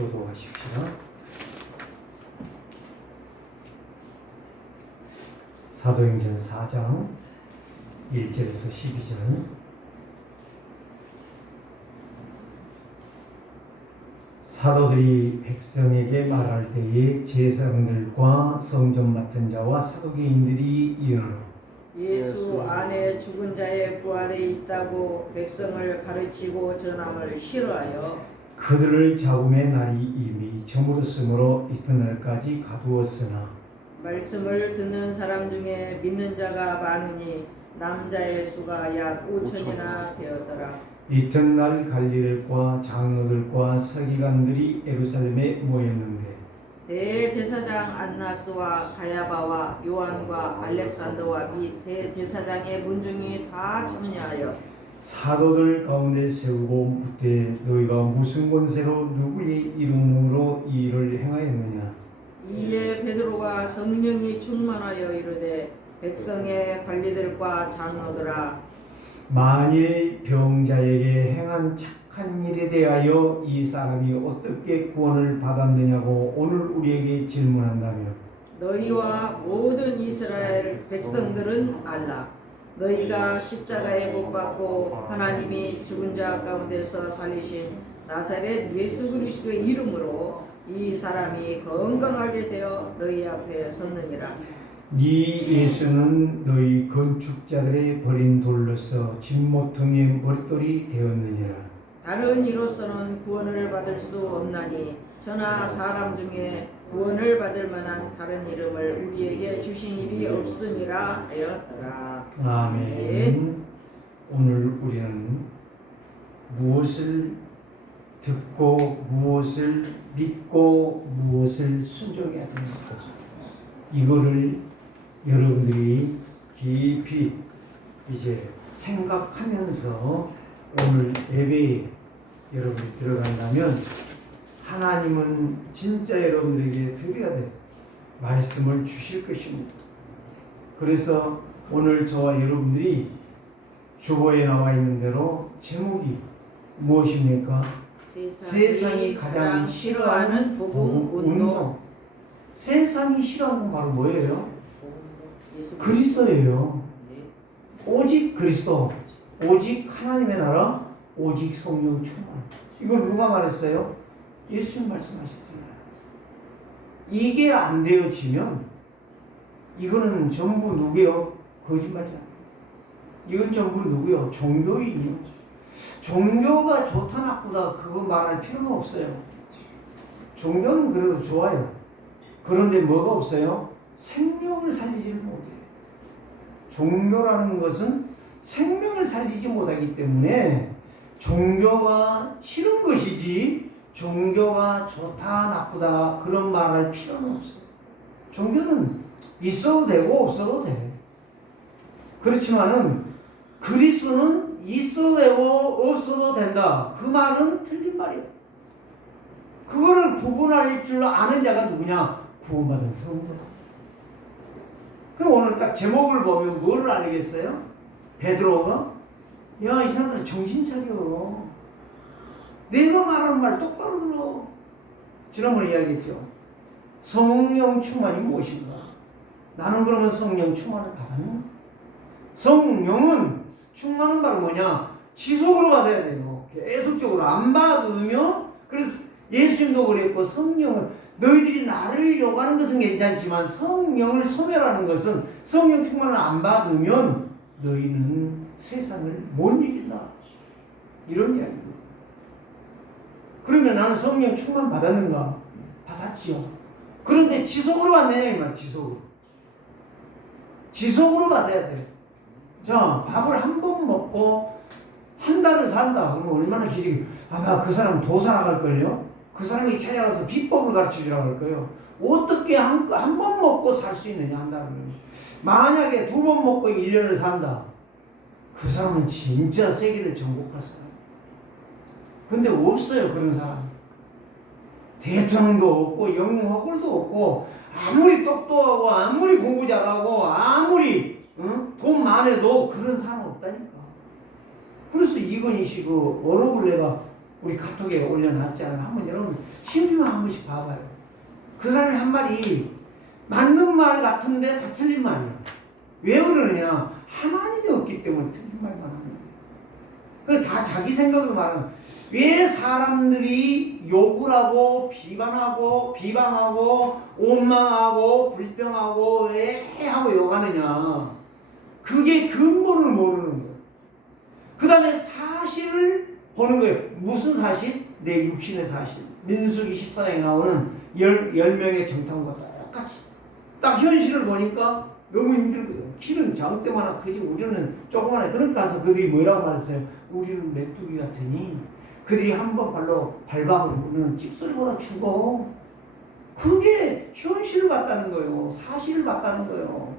교도하십시다. 사도행전 4장 1절에서 12절. 사도들이 백성에게 말할 때에 제사장들과 성전 맡은 자와 사도계인들이 이르러 예수 안에 죽은 자의 부활에 있다고 백성을 가르치고 전함을 싫어하여 그들을 잡음의 날이 이미 저물었으므로 이튿날까지 가두었으나 말씀을 듣는 사람 중에 믿는 자가 많으니 남자의 수가 약 5천이나 되었더라. 이튿날 관리들과 장로들과 서기관들이 예루살렘에 모였는데 대제사장 안나스와 가야바와 요한과 알렉산더와 및 대제사장의 문중이 다 참여하여 사도들 가운데 세우고 묻되 너희가 무슨 권세로 누구의 이름으로 이 일을 행하였느냐. 이에 베드로가 성령이 충만하여 이르되 백성의 관리들과 장로들아 만일 병자에게 행한 착한 일에 대하여 이 사람이 어떻게 구원을 받았느냐고 오늘 우리에게 질문한다면 너희와 모든 이스라엘 백성들은 알라. 너희가 십자가에 못 박고 하나님이 죽은 자 가운데서 살리신 나사렛 예수 그리스도의 이름으로 이 사람이 건강하게 되어 너희 앞에 섰느니라. 이 예수는 너희 건축자들의 버린 돌로서 진모퉁이의 머릿돌이 되었느니라. 다른 이로서는 구원을 받을 수 없나니 저나 사람 중에 구원을 받을 만한 다른 이름을 우리에게 주신 일이 없음이라 하였더라. 아멘. 오늘 우리는 무엇을 듣고 무엇을 믿고 무엇을 순종해야 되는가, 이거를 여러분들이 깊이 이제 생각하면서 오늘 예배에 여러분이 들어간다면 하나님은 진짜 여러분들에게 드려야 될 말씀을 주실 것입니다. 그래서 오늘 저와 여러분들이 주보에 나와 있는 대로 제목이 무엇입니까? 세상이 가장 싫어하는 복음 운동. 세상이 싫어하는 건 바로 뭐예요? 그리스도예요. 오직 그리스도, 오직 하나님의 나라, 오직 성령 충만. 이걸 누가 말했어요? 예수님 말씀하셨잖아요. 이게 안 되어지면 이거는 전부 누구요? 거짓말이야. 이건 전부 누구요? 종교인이요. 종교가 좋다 나쁘다 그거 말할 필요는 없어요. 종교는 그래도 좋아요. 그런데 뭐가 없어요? 생명을 살리지 못해요. 종교라는 것은 생명을 살리지 못하기 때문에 종교가 싫은 것이지 종교가 좋다 나쁘다 그런 말할 필요는 없어요. 종교는 있어도 되고 없어도 돼. 그렇지만은 그리스도는 있어도 되고 없어도 된다. 그 말은 틀린 말이에요. 그거를 구분할 줄 아는 자가 누구냐? 구원받은 성도다. 그럼 오늘 딱 제목을 보면 뭐를 알겠어요? 베드로가 야, 이 사람들 정신 차려. 내가 말하는 말 똑바로 들어. 지난번에 이야기했죠. 성령 충만이 무엇인가? 나는 그러면 성령 충만을 받았나? 성령은 충만은 바로 뭐냐? 지속으로 받아야 돼요. 계속적으로 안 받으면, 그래서 예수님도 그랬고 성령은 너희들이 나를 요구하는 것은 괜찮지만 성령을 소멸하는 것은 성령 충만을 안 받으면 너희는 세상을 못 이긴다. 이런 이야기고. 그러면 나는 성령 충만 받았는가? 받았지요. 그런데 지속으로 받느냐 이 말. 지속으로 받아야 돼. 자, 밥을 한 번 먹고 한 달을 산다. 그러면 얼마나 길이. 아마 그 사람 도사 나갈걸요? 그 사람이 찾아가서 비법을 가르쳐 주라고 할 거예요. 어떻게 한 번 먹고 살 수 있느냐, 한 달을. 만약에 2번 먹고 1년을 산다. 그 사람은 진짜 세계를 정복할 사람. 근데 없어요, 그런 사람. 대통령도 없고, 영웅학벌도 없고, 아무리 똑똑하고, 아무리 공부 잘하고, 아무리 돈 많아도 그런 사람 없다니까. 그래서 이건희 씨 그 어록을 내가 우리 카톡에 올려놨잖아요. 한번 여러분 신규 번씩 봐봐요. 그 사람이 한 말이 맞는 말 같은데 다 틀린 말이야. 왜 그러느냐? 하나님이 없기 때문에 틀린 말만 하는 거예요. 그 다 자기 생각으로 말하는 거예요. 왜 사람들이 욕을 하고 비방하고 원망하고 불평하고 왜 하고 욕하느냐? 그게 근본을 모르는 거예요. 그 다음에 사실을 보는 거예요. 무슨 사실? 내 육신의 사실. 민수기 14장에 나오는 10명의 정탐과 똑같이 딱 현실을 보니까 너무 힘들거든. 키는 장대만한 크지 우리는 조그만해. 그러니까 가서 그들이 뭐라고 말했어요? 우리는 메뚜기 같으니 그들이 한 번 발로 밟아버리면 우리는 찝소리보다 죽어. 그게 현실을 봤다는 거예요. 사실을 봤다는 거예요.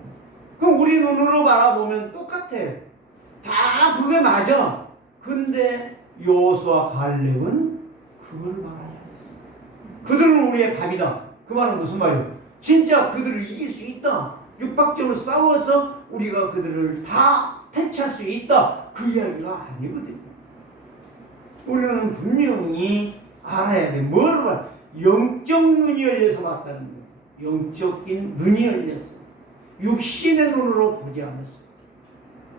그럼 우리 눈으로 바라보면 똑같아. 다 그게 맞아. 근데 여호수아 갈렙은 그걸 말하지 않았어. 그들은 우리의 밥이다. 그 말은 무슨 말이에요? 진짜 그들을 이길 수 있다. 육박적으로 싸워서 우리가 그들을 다 퇴치할 수 있다. 그 이야기가 아니거든요. 우리는 분명히 알아야 돼. 뭐를 봐? 영적 눈이 열려서 봤다는 거예요. 영적인 눈이 열렸어. 육신의 눈으로 보지 않았어.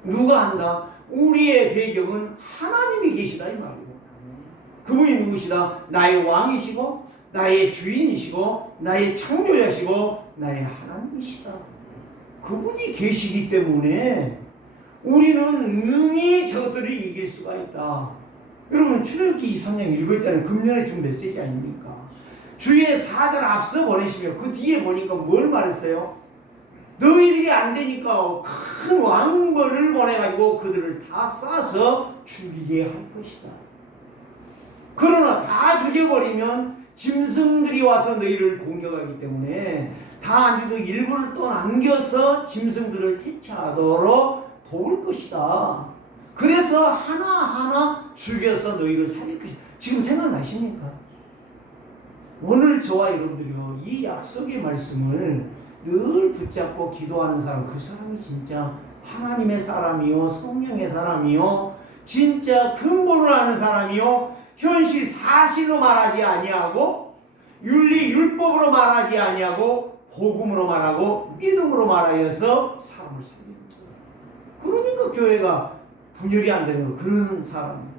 누가 한다? 우리의 배경은 하나님이 계시다 이 말이고. 그분이 누구시다? 나의 왕이시고 나의 주인이시고 나의 창조자시고 나의 하나님이시다. 그분이 계시기 때문에 우리는 능히 저들을 이길 수가 있다. 여러분 출애굽기 23장 읽었잖아요. 금년에 준 메시지 아닙니까? 주의 사자를 앞서 보내시며 그 뒤에 보니까 뭘 말했어요? 너희들이 안 되니까 큰 왕벌을 보내가지고 그들을 다 쏴서 죽이게 할 것이다. 그러나 다 죽여버리면 짐승들이 와서 너희를 공격하기 때문에 다 안 죽이고 일부를 또 남겨서 짐승들을 퇴치하도록 도울 것이다. 그래서 하나하나 죽여서 너희를 살릴 것이다. 지금 생각나십니까? 오늘 저와 여러분들이요, 이 약속의 말씀을 늘 붙잡고 기도하는 사람, 그 사람이 진짜 하나님의 사람이요, 성령의 사람이요, 진짜 근본을 아는 사람이요, 현실 사실로 말하지 아니하고 윤리 율법으로 말하지 아니하고 복음으로 말하고 믿음으로 말하여서 사람을 살리는 거예요. 그러니까 교회가 분열이 안 되는 거예요. 그런 사람.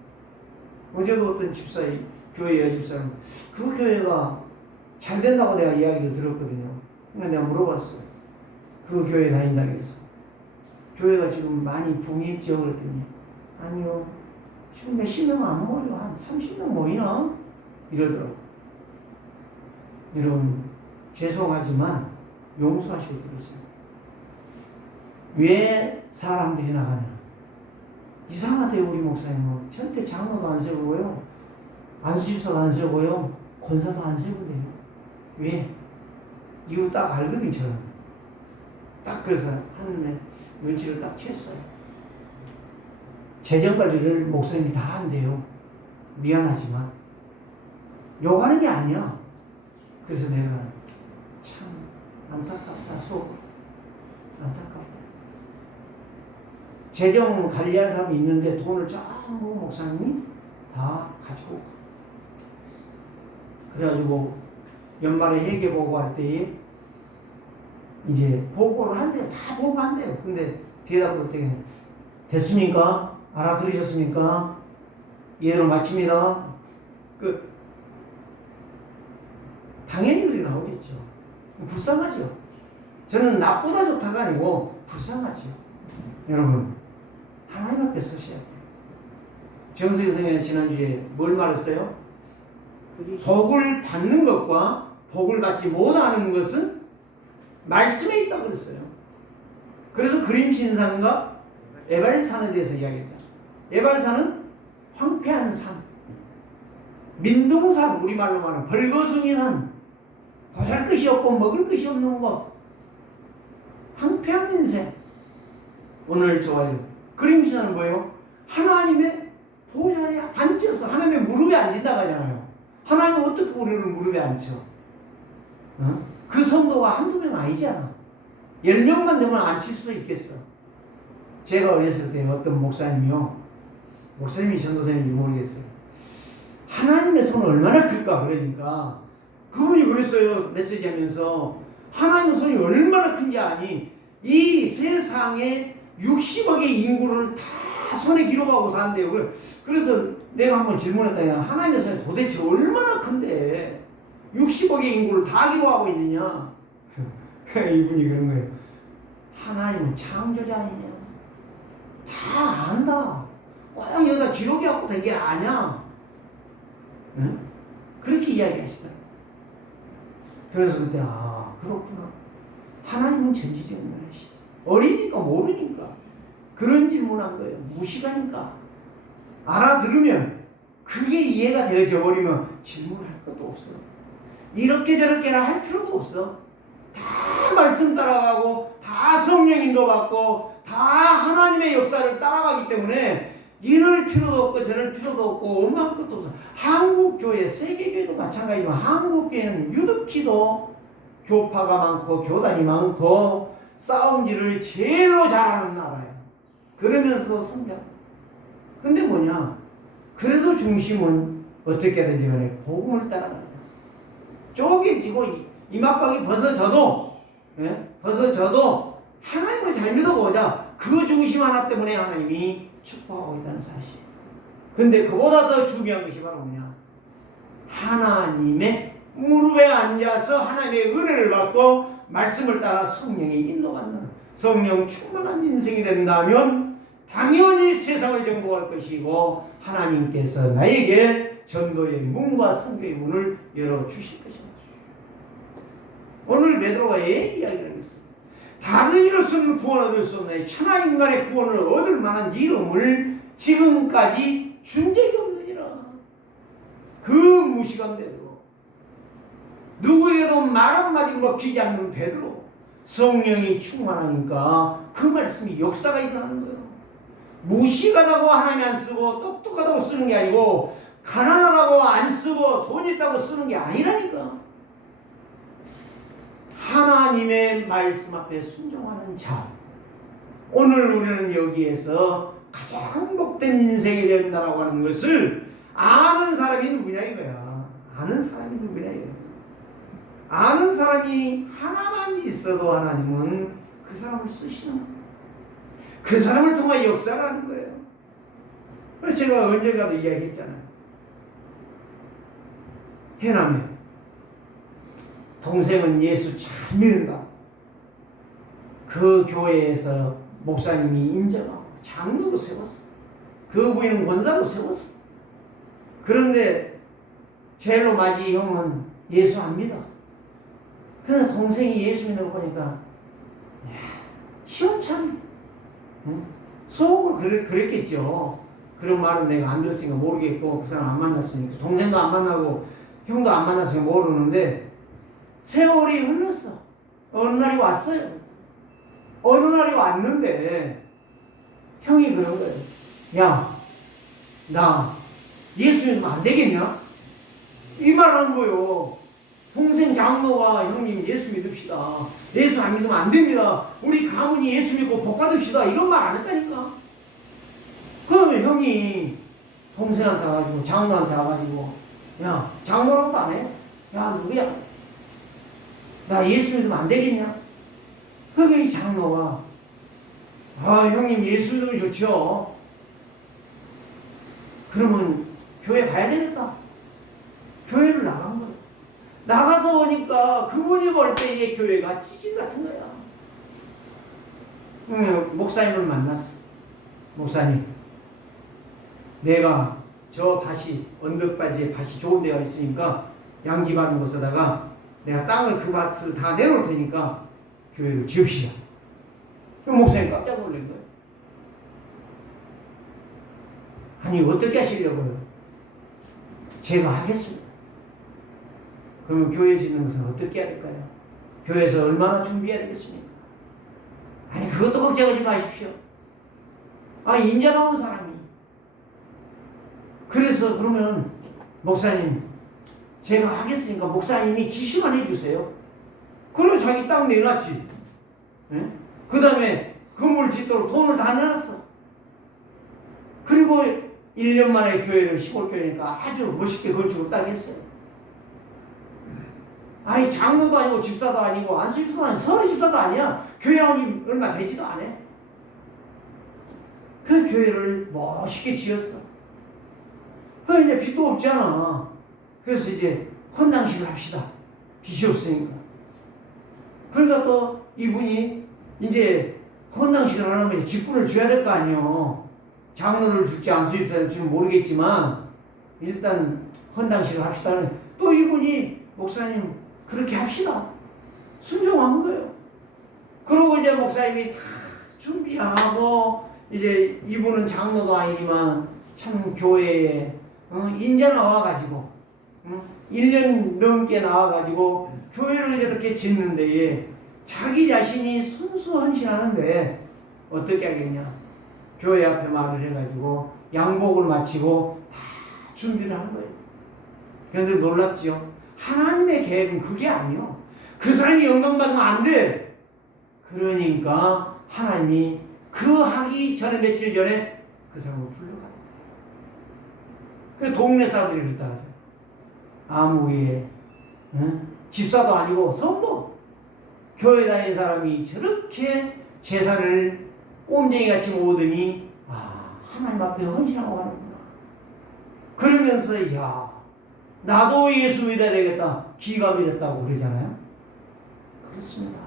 어제도 어떤 집사의 교회 여집사는 그 교회가 잘 된다고 내가 이야기를 들었거든요. 그러니까 내가 물어봤어요. 그 교회 다닌다고 해서 교회가 지금 많이 붕했죠 그랬더니 아니요. 지금 몇십 명 안 모여. 한 30명 모이나? 이러더라고. 여러분 죄송하지만 용서하시고 들으세요. 왜 사람들이 나가냐? 이상하대요. 우리 목사님은 절대 장로도 안 세우고요, 안수집사도 안 세우고요, 권사도 안 세우고요. 왜? 이유 딱 알거든. 저는 딱 그래서 하늘의 눈치를 딱 챘어요. 재정관리를 목사님이 다 한대요. 미안하지만 욕하는 게 아니야. 그래서 내가 참 안타깝다. 속 안타깝다. 재정 관리하는 사람이 있는데 돈을 전부 목사님이 다 가지고, 그래가지고 연말에 회계 보고할 때에 이제 보고를 한대요. 다 보고한대요. 근데 대답을 어떻게 해? 됐습니까? 알아들으셨습니까? 이해를 마칩니다. 당연히 그리 나오겠죠. 불쌍하죠. 저는 나쁘다 좋다가 아니고 불쌍하죠. 여러분 하나님 앞에 서셔야 돼요. 정수희 선생님이 지난주에 뭘 말했어요? 복을 받는 것과 복을 받지 못하는 것은 말씀에 있다고 그랬어요. 그래서 그림신산과 에발산에 대해서 이야기했잖아요. 에발산은 황폐한 산, 민둥산, 우리말로 말하는 벌거숭이 산, 보잘 것이 없고 먹을 것이 없는 것, 황폐한 인생. 오늘 좋아요. 그림신산은 뭐예요? 하나님의 보좌에 앉아서 하나님의 무릎에 앉는다고 하잖아요. 하나님은 어떻게 우리를 무릎에 앉혀? 그 성도가 한두 명 아니잖아. 10명만 되면 앉힐 수 있겠어. 제가 어렸을 때 어떤 목사님이요, 목사님이 전도사님인지 모르겠어요. 하나님의 손은 얼마나 클까? 그러니까 그분이 그랬어요. 메시지 하면서 하나님의 손이 얼마나 큰지 아니? 이 세상에 60억의 인구를 다 손에 기록하고 산대요. 그래서 내가 한번 질문했다. 하나님의 손이 도대체 얼마나 큰데 60억의 인구를 다 기록하고 있느냐? 이분이 그런 거예요. 하나님은 창조자 아니냐? 다 안다. 꼭 여기다 기록해갖고 된 게 아니야. 응? 그렇게 이야기하시더라고요. 그래서 그때 그렇구나. 하나님은 전지전능하시지. 어리니까 모르니까 그런 질문한 거예요. 무식하니까. 알아들으면 그게 이해가 되어져 버리면 질문할 것도 없어. 이렇게 저렇게라 할 필요도 없어. 다 말씀 따라가고 다 성령 인도받고 다 하나님의 역사를 따라가기 때문에 이럴 필요도 없고 저럴 필요도 없고 엄한 것도 없어. 한국교회, 세계교회도 마찬가지지만 한국교회는 유독히도 교파가 많고 교단이 많고 싸움질을 제일로 잘하는 나라예요. 그러면서도 성장. 근데 뭐냐? 그래도 중심은 어떻게 하든지 간에 복음을 따라가야 돼. 쪼개지고 이맛박이 벗어져도 벗어져도 하나님을 잘 믿어보자. 그 중심 하나 때문에 하나님이 축복하고 있다는 사실. 근데 그보다 더 중요한 것이 바로 뭐냐? 하나님의 무릎에 앉아서 하나님의 은혜를 받고 말씀을 따라 성령의 인도받는 성령 충만한 인생이 된다면 당연히 세상을 정복할 것이고 하나님께서 나에게 전도의 문과 선교의 문을 열어주실 것입니다. 오늘 베드로가 이야기를 하고 있습니다. 다른 이로서는 구원 얻을 수 없나니 천하 인간의 구원을 얻을 만한 이름을 지금까지 준 적이 없느니라. 그 무식한 베드로, 누구에게도 말 한마디 먹히지 않는 베드로, 성령이 충만하니까 그 말씀이 역사가 일어나는 거예요. 무식하다고 하나님 안 쓰고 똑똑하다고 쓰는 게 아니고 가난하다고 안 쓰고 돈 있다고 쓰는 게 아니라니까. 하나님의 말씀 앞에 순종하는 자. 오늘 우리는 여기에서 가장 복된 인생이 된다라고 하는 것을 아는 사람이 누구냐 이거야. 아는 사람이 누구냐 이거야. 아는 사람이 하나만 있어도 하나님은 그 사람을 쓰시는 거예요. 그 사람을 통해 역사를 하는 거예요. 그래서 제가 언젠가도 이야기했잖아요. 해남에 동생은 예수 잘 믿는다. 그 교회에서 목사님이 인정하고 장로로 세웠어. 그 부인은 권사로 세웠어. 그런데 제일로 맞이 형은 예수 안 믿어. 그래서 동생이 예수 믿는 거 보니까 시원찮네. 속으로 그랬겠죠. 그런 말은 내가 안 들었으니까 모르겠고 그 사람 안 만났으니까 동생도 안 만나고 형도 안 만났으니까 모르는데 세월이 흘렀어. 어느 날이 왔어요. 어느 날이 왔는데 형이 그런 거예요. 야, 나 예수 믿으면 안 되겠냐? 이 말 하는 거요. 동생 장로와 형님 예수 믿읍시다. 예수 안 믿으면 안 됩니다. 우리 가문이 예수 믿고 복 받읍시다. 이런 말 안 했다니까. 그러면 형이 동생한테 와가지고 장로한테 와가지고 야, 장로라고도 안 해? 야, 누구야? 나 예수 믿으면 안 되겠냐? 그게 이 장로가 형님 예수 믿으면 좋죠. 그러면 교회 가야 되겠다. 교회를 나간 거야. 나가서 보니까 그분이 볼 때 이 교회가 찌질 같은 거야. 목사님을 만났어. 목사님, 내가 저 밭이 언덕바지에 밭이 좋은 데가 있으니까 양지받은 곳에다가 내가 땅을 그 밭을 다 내놓을 테니까 교회를 지읍시다. 그럼 목사님 깜짝 놀란 거예요. 아니 어떻게 하시려고요? 제가 하겠습니다. 그러면 교회 짓는 것은 어떻게 해야 될까요? 교회에서 얼마나 준비해야 되겠습니까? 아니 그것도 걱정하지 마십시오. 인자다운 사람이. 그래서 그러면 목사님 제가 하겠으니까 목사님이 지시만 해주세요. 그럼 자기 땅 내놨지. 그 다음에 건물 짓도록 돈을 다 내놨어. 그리고 1년 만에 교회를 시골교회니까 아주 멋있게 건축을 딱 했어요. 아니 장로도 아니고 집사도 아니고 안수 집사도 아니고 서리 집사도 아니야. 교회 나온 지 얼마 되지도 않아. 그 교회를 멋있게 지었어. 그 이제 빚도 없잖아. 그래서 이제 헌당식을 합시다. 빚이 없으니까. 그러니까 또 이분이 이제 헌당식을 하려면 직분을 줘야 될 거 아니에요. 장로를 줄지 안수 집사를 줄지 모르겠지만 일단 헌당식을 합시다. 또 이분이 목사님 그렇게 합시다. 순종한 거예요. 그러고 이제 목사님이 다 준비하고 이제 이분은 장로도 아니지만 참 교회에 인제 나와가지고 1년 넘게 나와가지고 교회를 이렇게 짓는데 자기 자신이 순수헌신하는데 어떻게 하겠냐. 교회 앞에 말을 해가지고 양복을 마치고 다 준비를 한 거예요. 그런데 놀랍죠. 하나님의 계획은 그게 아니요. 그 사람이 영광 받으면 안 돼. 그러니까 하나님이 그 하기 전에 며칠 전에 그 사람을 불러가는 거예요. 그 동네 사람들이 그랬다 하죠. 아무 위에 집사도 아니고 성도 교회 다니는 사람이 저렇게 제사를 꼼쟁이같이 모으더니 하나님 앞에 헌신하고 가는구나. 그러면서 야 나도 예수 믿어야 되겠다. 기감이 됐다고 그러잖아요. 그렇습니다.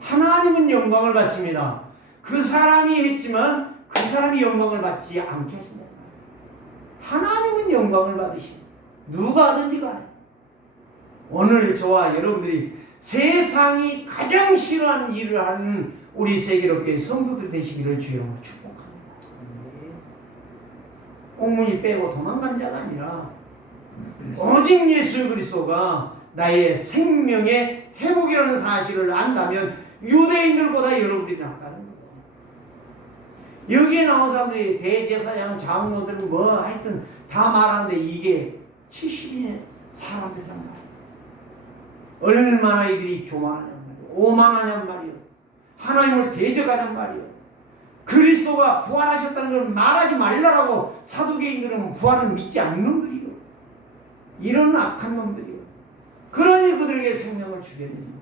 하나님은 영광을 받습니다. 그 사람이 했지만 그 사람이 영광을 받지 않게 하신다. 하나님은 영광을 받으시. 누가 하든지 간에. 오늘 저와 여러분들이 세상이 가장 싫어하는 일을 하는 우리 세계롭게 성도들 되시기를 주여 축복합니다. 꽁무니 빼고 도망간 자가 아니라 오직 예수 그리스도가 나의 생명의 회복이라는 사실을 안다면 유대인들보다 여러분들이 낫다는 거예요. 여기에 나온 사람들이 대제사장, 장로들 뭐 하여튼 다 말하는데 이게 70인의 사람들이란 말이에요. 얼마나 이들이 교만하냔 말이에요. 오만하냔 말이에요. 하나님을 대적하냔 말이에요. 그리스도가 부활하셨다는 걸 말하지 말라라고 사두개인들은 부활을 믿지 않는 놈들이요. 이런 악한 놈들이요. 그러니 그들에게 생명을 주겠느냐.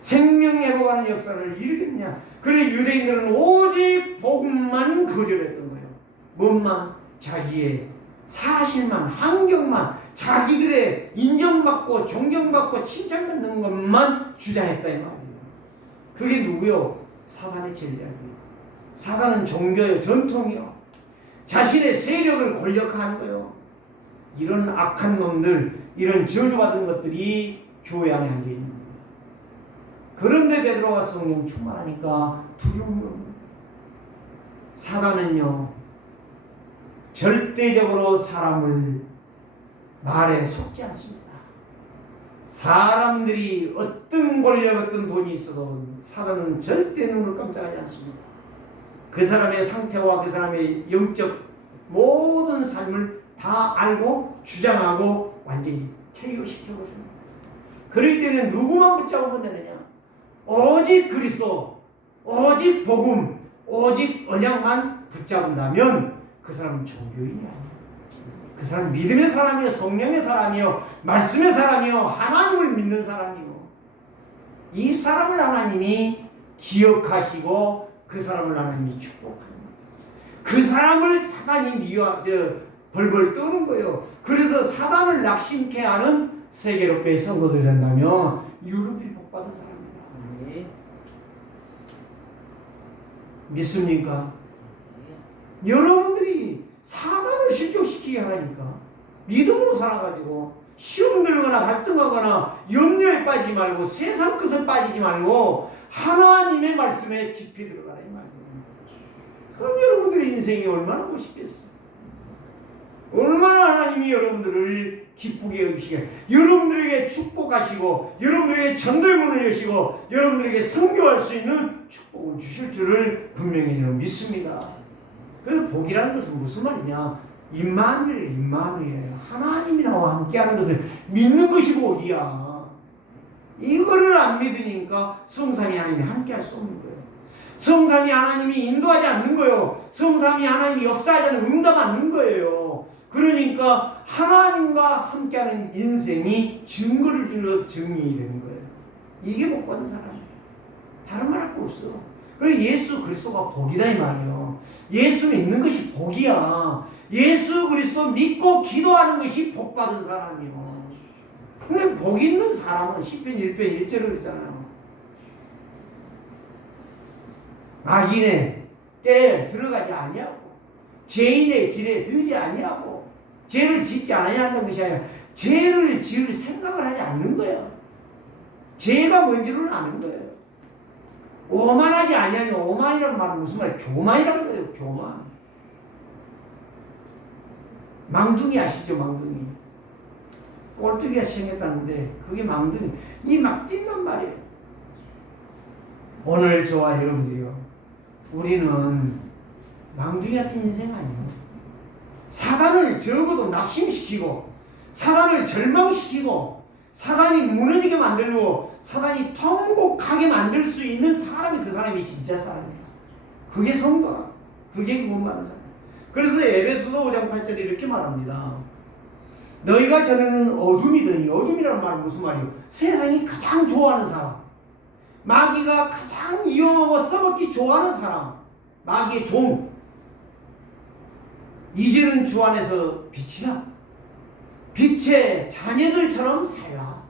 생명 회복하는 역사를 이루겠냐. 그래 유대인들은 오직 복음만 거절했던 거예요. 뭔만? 자기의 사실만, 환경만, 자기들의 인정받고 존경받고 칭찬받는 것만 주장했다 이 말이에요. 그게 누구요? 사단의 전략이에요. 사단은 종교요, 전통이요. 자신의 세력을 권력화하는 거예요. 이런 악한 놈들, 이런 저주받은 것들이 교회 안에 앉아 있는 거예요. 그런데 베드로가 성령 충만하니까 두려움이 없는 거예요. 사단은요, 절대적으로 사람을 말에 속지 않습니다. 사람들이 어떤 권력, 어떤 돈이 있어도 사단은 절대 눈을 깜짝하지 않습니다. 그 사람의 상태와 그 사람의 영적 모든 삶을 다 알고 주장하고 완전히 KO시켜버립니다. 그럴 때는 누구만 붙잡으면 되느냐? 오직 그리스도, 오직 복음, 오직 언약만 붙잡는다면 그 사람은 종교인이 아니에요. 그 사람은 믿음의 사람이요, 성령의 사람이요, 말씀의 사람이요, 하나님을 믿는 사람이요. 이 사람을 하나님이 기억하시고 그 사람을 하나님이 축복합니다. 그 사람을 사단이 벌벌 떠는 거예요. 그래서 사단을 낙심케 하는 세계롭게 성도들이 된다면 여러분들이 복받은 사람입니다. 믿습니까? 여러분들이 사단을 실족시키게 하라니까. 믿음으로 살아가지고 시험 들거나 갈등하거나 염려에 빠지지 말고 세상 것에 빠지지 말고 하나님의 말씀에 깊이 들어가라 이 말이에요. 그럼 여러분들의 인생이 얼마나 멋있겠어요. 얼마나 하나님이 여러분들을 기쁘게 여기시게, 여러분들에게 축복하시고 여러분들에게 전들문을 여시고 여러분들에게 선교할 수 있는 축복을 주실 줄을 분명히 저는 믿습니다. 그 복이라는 것은 무슨 말이냐? 임마누엘, 하나님이 나와 함께하는 것을 믿는 것이 복이야. 이거를 안 믿으니까 성삼위 하나님이 함께할 수 없는 거예요. 성삼위 하나님이 인도하지 않는 거예요. 성삼위 하나님이 역사하지 않는 응답 않는 거예요. 그러니까 하나님과 함께하는 인생이 증거를 줄여 증인이 되는 거예요. 이게 복 받은 사람이에요. 다른 말 할 거 없어. 그래 예수 그리스도가 복이다 이 말이에요. 예수 믿는 것이 복이야. 예수 그리스도 믿고 기도하는 것이 복 받은 사람이에요. 근데 복 있는 사람은 시편 1편 1절을 그러잖아요. 악인의 때에 들어가지 아니하고 죄인의 길에 들지 아니하고 죄를 짓지 아니한다는 것이 아니라 죄를 지을 생각을 하지 않는 거예요. 죄가 뭔지를 아는 거예요. 오만하지 아니하면 오만이라는 말은 무슨 말이에요? 교만이라는 거예요. 교만. 망둥이 아시죠? 망둥이. 꼴뚜기가 생겼다는데 그게 망둥이. 이 막 뛴단 말이에요. 오늘 저와 여러분들이요. 우리는 망둥이 같은 인생 아니에요. 사단을 적어도 낙심시키고 사단을 절망시키고 사단이 무너지게 만들고 사단이 통곡하게 만들 수 있는 사람이 그 사람이 진짜 사람이에요. 그게 성도라. 그게 구원받은 사람. 그래서 에베소서 5장 8절에 이렇게 말합니다. 너희가 전에는 어둠이더니 어둠이라는 말은 무슨 말이에요? 세상이 가장 좋아하는 사람. 마귀가 가장 이용하고 써먹기 좋아하는 사람. 마귀의 종. 이제는 주 안에서 빛이라. 빛의 자녀들처럼 살라.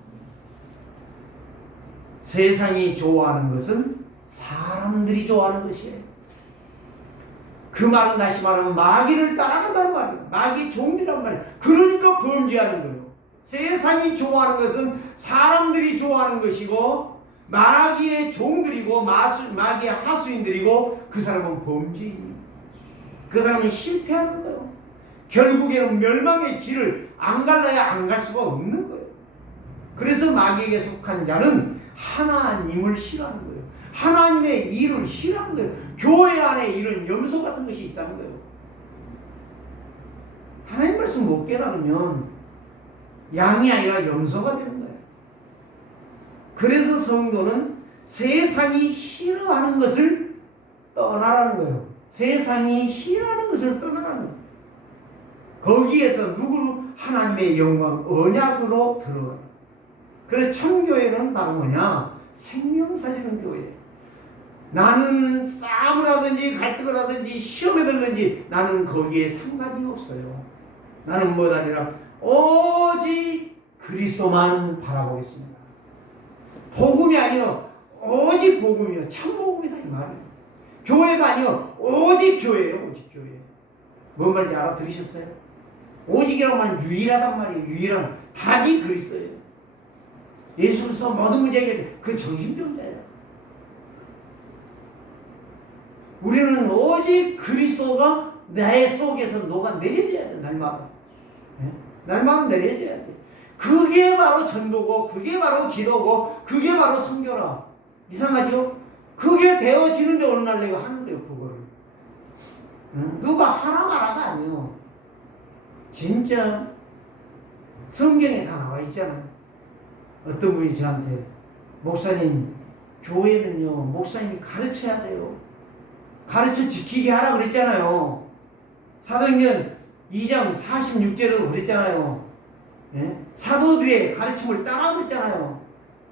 세상이 좋아하는 것은 사람들이 좋아하는 것이에요. 그 말은 다시 말하면 마귀를 따라간다는 말이에요. 마귀의 종이란 말이에요. 그러니까 범죄하는 거예요. 세상이 좋아하는 것은 사람들이 좋아하는 것이고 마귀의 종들이고 마귀의 하수인들이고 그 사람은 범죄인이에요. 그 사람은 실패하는 거예요. 결국에는 멸망의 길을 안 갈라야 안 갈 수가 없는 거예요. 그래서 마귀에게 속한 자는 하나님을 싫어하는 거예요. 하나님의 일을 싫어하는 거예요. 교회 안에 이런 염소 같은 것이 있다는 거예요. 하나님 말씀 못 깨달으면 양이 아니라 염소가 되는 거예요. 그래서 성도는 세상이 싫어하는 것을 떠나라는 거예요. 세상이 싫어하는 것을 떠나라는 거예요. 거기에서 누구로? 하나님의 영광 언약으로 들어가요. 그래서 참교회는 바로 뭐냐? 생명사주는 교회예요. 나는 싸움을 하든지 갈등을 하든지 시험에 들든지 나는 거기에 상관이 없어요. 나는 뭐다니라 오직 그리스도만 바라보겠습니다. 복음이 아니요 오직 복음이요 참복음이다 이 말이에요. 교회가 아니요 오직 교회예요. 오직 교회. 뭔 말인지 알아들으셨어요? 오직이라고 하면 유일하단 말이에요. 유일한 답이 그리스도예요. 예수 그리스도 모든 문제 해결 그 정신병자예요. 우리는 오직 그리스도가 내 속에서 녹아내려져야 돼. 날마다. 네? 날마다 내려져야 돼. 그게 바로 전도고 그게 바로 기도고 그게 바로 선교라. 이상하죠? 그게 되어지는데 어느 날 내가 하는 거예요. 그거를. 누가 하나 말아가 아니에요. 진짜 성경에 다 나와 있잖아요. 어떤 분이 저한테 목사님 교회는요 목사님이 가르쳐야 돼요. 가르쳐 지키게 하라 그랬잖아요. 사도행전 2장 46절에도 그랬잖아요. 예? 사도들의 가르침을 따라 그랬잖아요.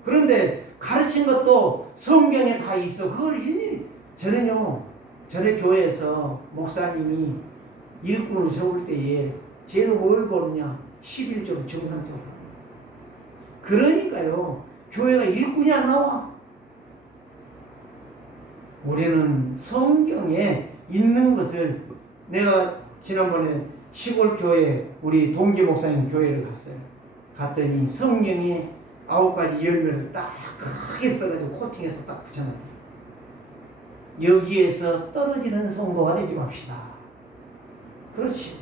그런데 가르친 것도 성경에 다 있어. 그걸 일일이 저는요 전에 교회에서 목사님이 일꾼을 세울 때에 쟤는 뭘 보느냐 11조로 정상적으로. 그러니까요 교회가 일꾼이 안 나와. 우리는 성경에 있는 것을 내가 지난번에 시골 교회 우리 동기 목사님 교회를 갔어요. 갔더니 성경에 9가지 열매를 딱 크게 써가지고 코팅해서 딱 붙여놨대요. 여기에서 떨어지는 성도가 되지 맙시다. 그렇지.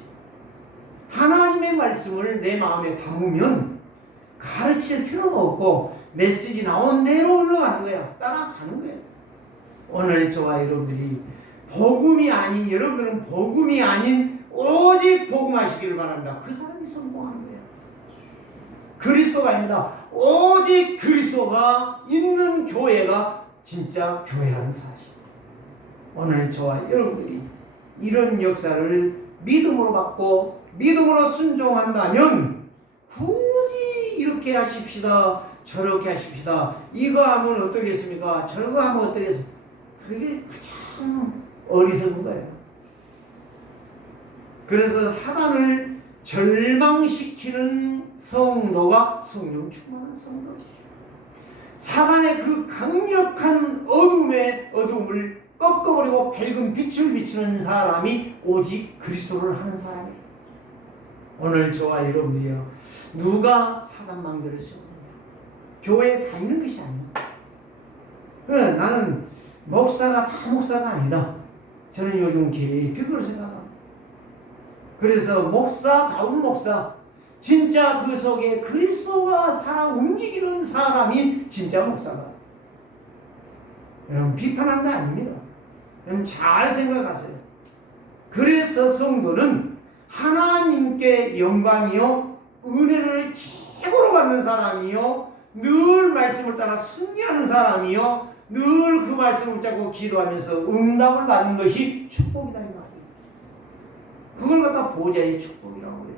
하나님의 말씀을 내 마음에 담으면 가르칠 필요가 없고 메시지 나온 대로 흘러가는 거야. 따라가는 거야. 오늘 저와 여러분들이 복음이 아닌 여러분들은 복음이 아닌 오직 복음하시기를 바랍니다. 그 사람이 성공하는 거예요. 그리스도가 아닙니다. 오직 그리스도가 있는 교회가 진짜 교회라는 사실. 오늘 저와 여러분들이 이런 역사를 믿음으로 받고 믿음으로 순종한다면 굳이 이렇게 하십시다, 저렇게 하십시다, 이거 하면 어떻겠습니까? 저거 하면 어떻겠습니까? 그게 가장 어리석은 거예요. 그래서 사단을 절망시키는 성도가 성령 충만한 성도지. 사단의 그 강력한 어둠을 꺾어버리고 밝은 빛을 비추는 사람이 오직 그리스도를 하는 사람이에요. 오늘 저와 여러분들이요, 누가 사단 망대를 세우느냐? 교회에 다니는 것이 아니야. 나는 목사가 다 목사가 아니다. 저는 요즘 깊이 그걸 생각합니다. 그래서 목사다운 목사, 진짜 그 속에 그리스도가 살아 움직이는 사람이 진짜 목사다. 여러분, 비판한 거 아닙니다. 여러분 잘 생각하세요. 그래서 성도는 하나님께 영광이요 은혜를 최고로 받는 사람이요 늘 말씀을 따라 승리하는 사람이요 늘 그 말씀을 붙잡고 기도하면서 응답을 받는 것이 축복이다 이 말이에요. 그걸 갖다 보좌의 축복이라고 해요.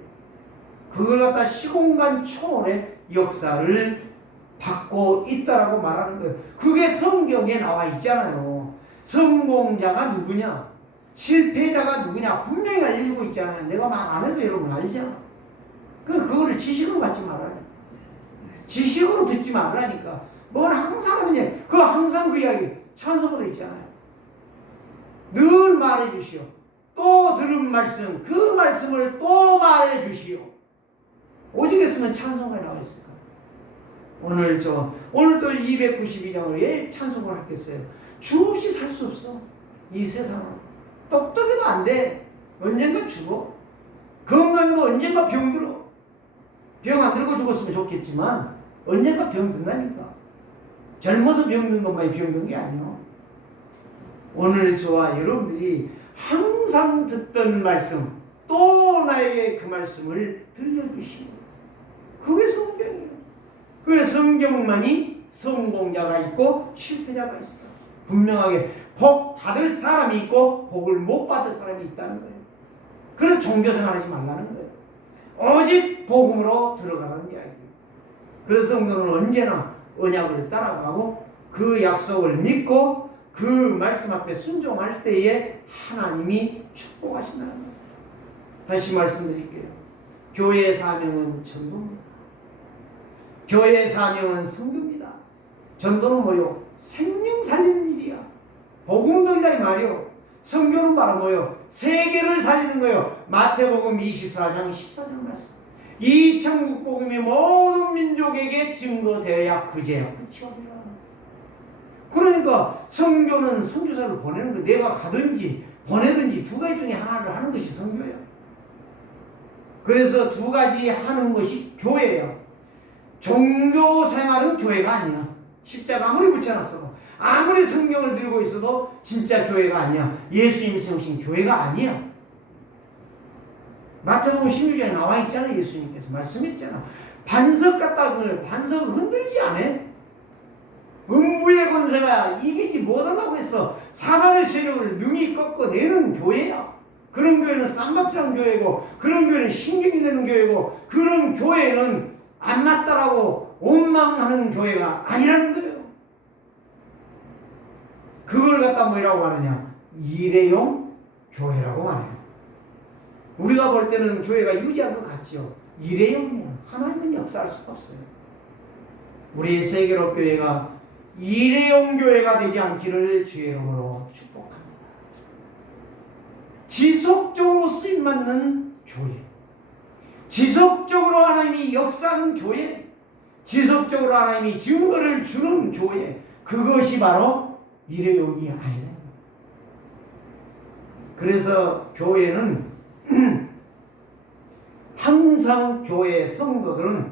그걸 갖다 시공간 초월의 역사를 받고 있다라고 말하는 거예요. 그게 성경에 나와 있잖아요. 성공자가 누구냐? 실패자가 누구냐? 분명히 알려주고 있잖아요. 내가 말 안 해도 여러분 알잖아. 그거를 지식으로 받지 말아요. 지식으로 듣지 말으라니까. 뭘 항상 하느냐? 항상 그 이야기 찬송으로 있잖아요. 늘 말해 주시오. 또 들은 말씀, 그 말씀을 또 말해 주시오. 오직 했으면 찬송가 나와 있을까? 오늘 또 292장을 왜 찬송을 하겠어요? 주 없이 살 수 없어. 이 세상은 똑똑해도 안 돼. 언젠가 죽어. 건강해도 언젠가 병들어. 병 안 들고 죽었으면 좋겠지만 언젠가 병 든다니까. 젊어서 병든 것만이 병든 게 아니야. 오늘 저와 여러분들이 항상 듣던 말씀, 또 나에게 그 말씀을 들려주시고, 그게 성경이에요. 그게 성경만이 성공자가 있고 실패자가 있어. 분명하게 복 받을 사람이 있고 복을 못 받을 사람이 있다는 거예요. 그래서 종교생활하지 말라는 거예요. 오직 복음으로 들어가라는 이야기예요. 그래서 성도는 언제나 언약을 따라가고 그 약속을 믿고 그 말씀 앞에 순종할 때에 하나님이 축복하신다는 거예요. 다시 말씀드릴게요. 교회의 사명은 전도입니다. 교회의 사명은 성교입니다. 전도는 뭐요? 생명 살리는 일이야. 복음도이다 이 말이요. 성교는 바로 뭐요? 세계를 살리는 거요. 마태복음 24장 14절 말씀. 이 천국 복음이 모든 민족에게 증거되어야 그제야 끝이 없다. 그러니까 성교는 선교사를 보내는 거. 내가 가든지 보내든지 두 가지 중에 하나를 하는 것이 성교예요. 그래서 두 가지 하는 것이 교회예요. 종교 생활은 교회가 아니야. 십자가 아무리 붙여놨어도, 아무리 성경을 들고 있어도 진짜 교회가 아니야. 예수님이 세우신 교회가 아니야. 마태복음 16장에 나와 있잖아. 예수님께서 말씀했잖아. 반석 같다고 그래요. 반석을 흔들지 않아. 음부의 권세가 이기지 못한다고 했어. 사단의 세력을 능히 꺾어내는 교회야. 그런 교회는 쌈박질한 교회고, 그런 교회는 신경이 되는 교회고, 그런 교회는 안 맞다라고 원망하는 교회가 아니라는 거예요. 그걸 갖다 뭐라고 하느냐? 일회용 교회라고 말해요. 우리가 볼 때는 교회가 유지한 것 같지요. 일회용이야. 하나님은 역사할 수가 없어요. 우리 세계로 교회가 일회용 교회가 되지 않기를 주의 이름으로 축복합니다. 지속적으로 쓰임받는 교회, 지속적으로 하나님이 역사하는 교회, 지속적으로 하나님이 증거를 주는 교회, 그것이 바로 일회용이 아니라. 그래서 교회는 항상 교회 성도들은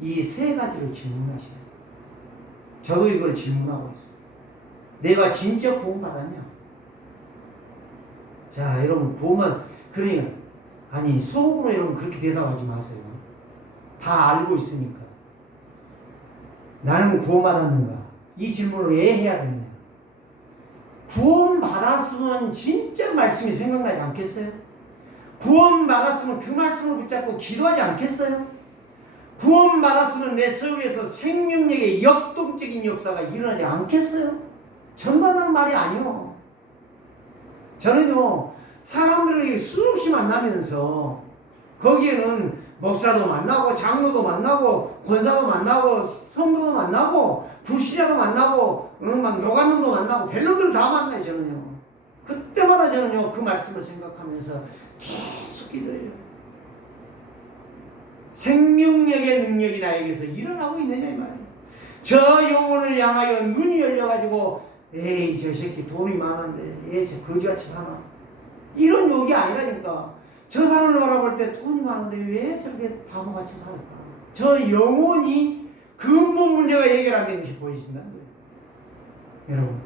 이 세 가지를 질문하셔요. 저도 이걸 질문하고 있어요. 내가 진짜 구원받았냐? 자, 여러분, 구원만, 그러니까, 아니, 속으로 여러분 그렇게 대답하지 마세요. 다 알고 있으니까. 나는 구원받았는가? 이 질문을 왜 해야 되냐? 구원받았으면 진짜 말씀이 생각나지 않겠어요? 구원받았으면 그 말씀을 붙잡고 기도하지 않겠어요? 구원받았으면 내 속에서 생명력의 역동적인 역사가 일어나지 않겠어요? 전반하는 말이 아니요. 저는요, 사람들에게 수없이 만나면서 거기에는 목사도 만나고 장로도 만나고 권사도 만나고 성도도 만나고 불신자도 만나고 막 요관놈도 만나고 별놈들 다 만나요. 저는요. 그때마다 저는요 그 말씀을 생각하면서 계속 기도해요. 생명력의 능력이 나에게서 일어나고 있느냐 이 말이에요. 저 영혼을 향하여 눈이 열려가지고 에이 저 새끼 돈이 많은데 저 거지같이 사나 이런 욕이 아니라니까. 저 사람을 바라볼 때 돈이 많은데 왜 저렇게 바보같이 살까? 저 영혼이 근본 문제가 해결 안 되는 것이 보이신다는 거예요. 여러분,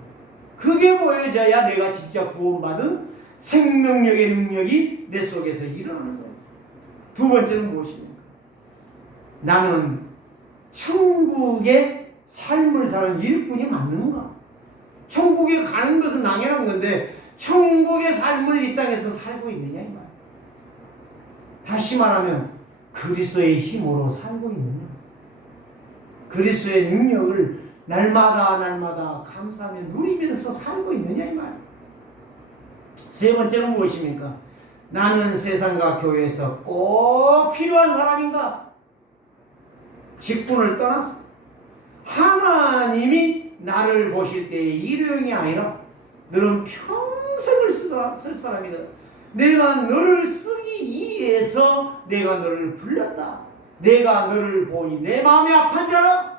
그게 보여져야 내가 진짜 구원받은 생명력의 능력이 내 속에서 일어나는 거예요. 두 번째는 무엇입니까? 나는 천국의 삶을 사는 일꾼이 맞는가? 천국에 가는 것은 당연한 건데 천국의 삶을 이 땅에서 살고 있느냐 이 말. 다시 말하면 그리스도의 힘으로 살고 있느냐, 그리스도의 능력을 날마다 감사하며 누리면서 살고 있느냐 이 말. 세 번째는 무엇입니까? 나는 세상과 교회에서 꼭 필요한 사람인가? 직분을 떠나서 하나님이 나를 보실 때의 일용이 아니라 너는 평생을 쓸 사람이다. 내가 너를 쓰기 위해서 내가 너를 불렀다. 내가 너를 보니 내 마음에 합한 자라.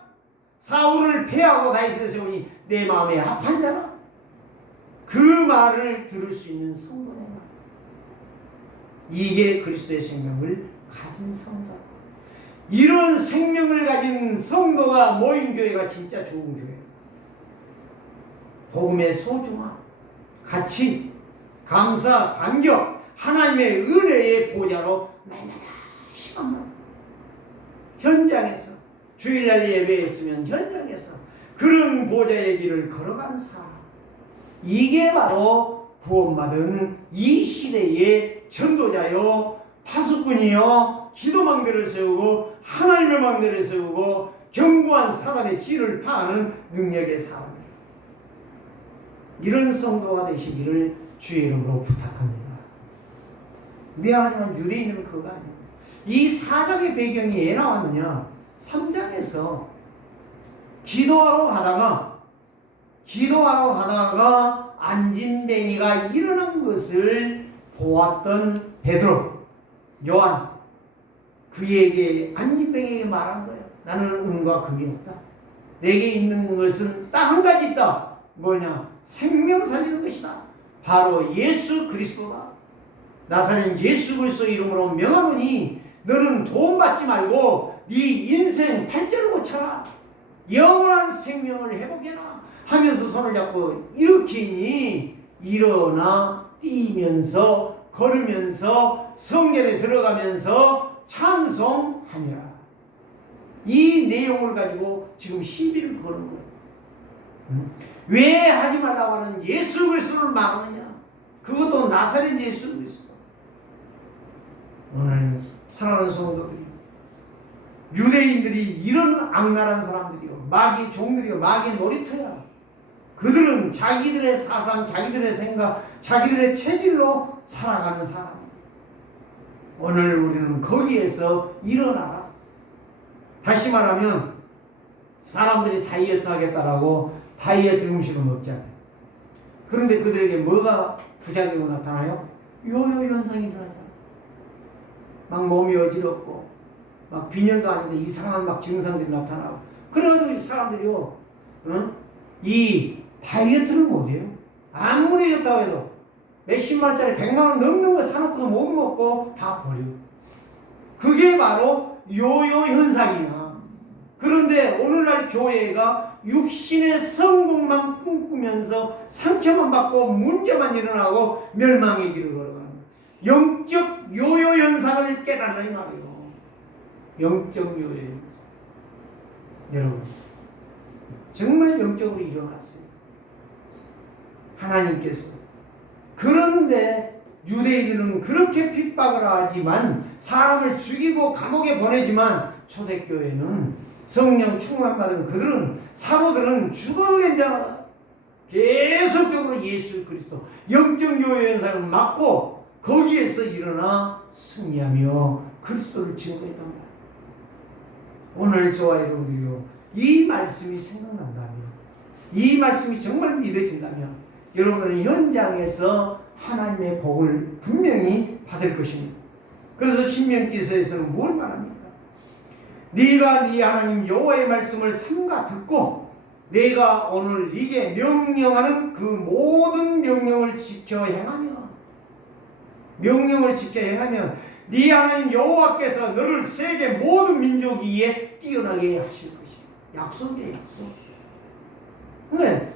사울을 패하고 다윗을 세우니 내 마음에 합한 자라. 그 말을 들을 수 있는 성도의 말. 이게 그리스도의 생명을 가진 성도. 이런 생명을 가진 성도가 모인 교회가 진짜 좋은 교회예요. 복음의 소중함, 가치, 감사, 감격, 하나님의 은혜의 보좌로 날마다 시간마다 현장에서 주일날 예배에 있으면 현장에서 그런 보좌의 길을 걸어가는 사람, 이게 바로 구원받은 이 시대의 전도자요 파수꾼이요 기도망대를 세우고 하나님의 망대를 세우고 견고한 사단의 찌를 파하는 능력의 사람이에요. 이런 성도가 되시기를 주의 이름으로 부탁합니다. 미안하지만 유대인은 그거 아니에요. 이 4장의 배경이 왜 나왔느냐? 3장에서 기도하러 가다가 안진뱅이가 일어난 것을 보았던 베드로, 요한, 그에게 안진뱅이에게 말한 거예요. 나는 은과 금이 없다. 내게 있는 것은 딱 한 가지 있다. 뭐냐? 생명 살리는 것이다. 바로 예수 그리스도다. 나사렛 예수 그리스도 이름으로 명하노니 너는 돈 받지 말고 네 인생 팔자를 고쳐라. 영원한 생명을 회복해라 하면서 손을 잡고 일으키니 일어나 뛰면서 걸으면서 성전에 들어가면서 찬송하니라. 이 내용을 가지고 지금 시비를 거는 거예요. 왜 하지 말라고 하는 예수 그리스도를 말하느냐? 그것도 나사렛 예수 그리스도. 오늘 사랑하는 성도들이, 유대인들이 이런 악랄한 사람들이요, 마귀 종들이요, 마귀 놀이터야. 그들은 자기들의 사상, 자기들의 생각, 자기들의 체질로 살아가는 사람이에요. 오늘 우리는 거기에서 일어나라. 다시 말하면 사람들이 다이어트 하겠다라고 다이어트 음식을 먹잖아요. 그런데 그들에게 뭐가 부작용으로 나타나요? 요요 현상이 일어나잖아요. 막 몸이 어지럽고 막 빈혈도 아닌데 이상한 막 증상들이 나타나고, 그래가지고 사람들이요, 이 다이어트를 못해요. 아무리 좋다고 해도 몇십만짜리 100만원 넘는 거 사놓고도 못 먹고 다 버려. 그게 바로 요요 현상이야. 그런데 오늘날 교회가 육신의 성공만 꿈꾸면서 상처만 받고 문제만 일어나고 멸망의 길을 걸어가는 거예요. 영적 요요 현상을 깨달으라 이 말이에요. 영적 요요 현상. 여러분, 정말 영적으로 일어났어요. 하나님께서. 그런데 유대인들은 그렇게 핍박을 하지만 사람을 죽이고 감옥에 보내지만 초대교회는 성령 충만받은 그들은 사도들은 죽어도 괜찮아. 계속적으로 예수 그리스도 영적 요요 현상을 막고 거기에서 일어나 승리하며 그리스도를 증거했단 말이야. 오늘 저와 여러분들이요, 이 말씀이 생각난다면, 이 말씀이 정말 믿어진다면 여러분들은 현장에서 하나님의 복을 분명히 받을 것입니다. 그래서 신명기서에서는 뭘 말합니까? 네가 네 하나님 여호와의 말씀을 삼가 듣고 내가 오늘 네게 명령하는 그 모든 명령을 지켜 행하면 네 하나님 여호와께서 너를 세계 모든 민족 위에 뛰어나게 하실 것이야. 약속이에요, 약속. 근데